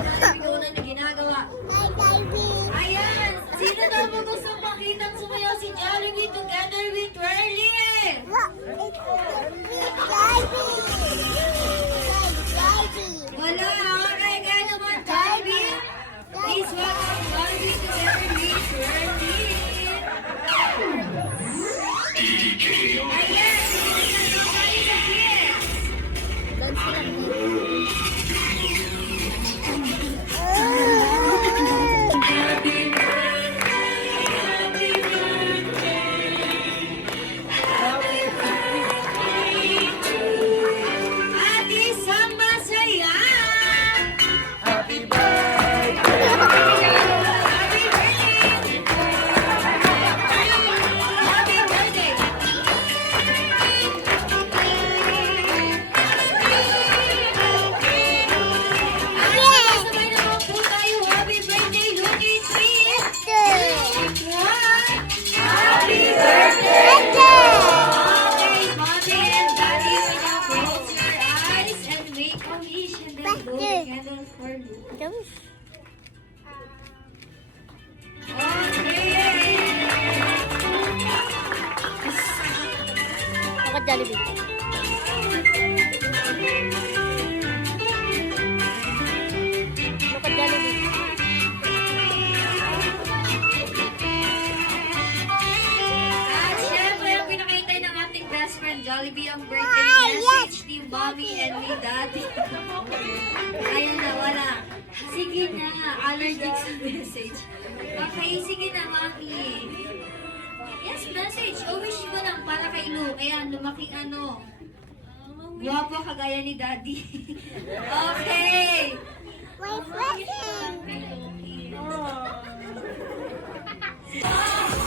Ikaw na na ginagawa. Ayan! Sino daw mo gusto makitang sumayaw si Jollibee together with Twirly? Wala! Okay, kaya naman Jollibee. Please welcome Jollibee together with Twirly. Ayan! Sino na tayo sa kiss? Ate Samba Saya! Happy birthday! Happy birthday! Happy birthday! Sabay naman po tayo. Happy birthday, Lucky Tree! Happy birthday! Okay, mommy and daddy, we now close your eyes and make a wish and then blow the candle for you. Ako Jollibee. Ako Jollibee. At syempre, ang pinakitay ng ating best friend, Jollibee, ang birthday message ni Mommy and ni Daddy. Ayun na, wala. Sige na, allergic sa message. Okay, sige na, Mommy. Yes, message. O wish mo lang para kay Lu. Ayan, lumaking ano. Guwapo kagaya ni Daddy. Okay.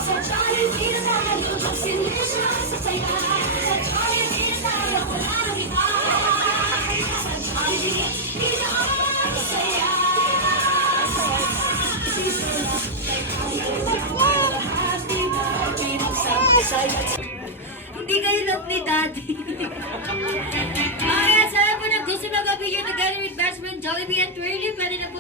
Sa Jollibee na tayo, sinisya sa saya. Sa Jollibee na tayo, wala nang iba. Sa Jollibee, pinakasaya. Happy birthday, magsasaya. Hindi kayo love ni Daddy. Okay, sana po nag-gusto mag-video together with best friend Jollibee and Twirly. Pwede na po